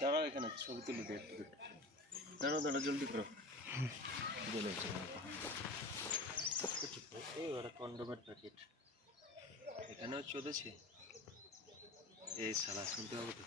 দাঁড়াও এখানে ছবি তুলে দে একটু। দাঁড়াও দাঁড়াও জলদি করো। এই ওরা কন্ডোমের প্যাকেট এখানেও চলেছে। এই শালা শুনতে হবে তো।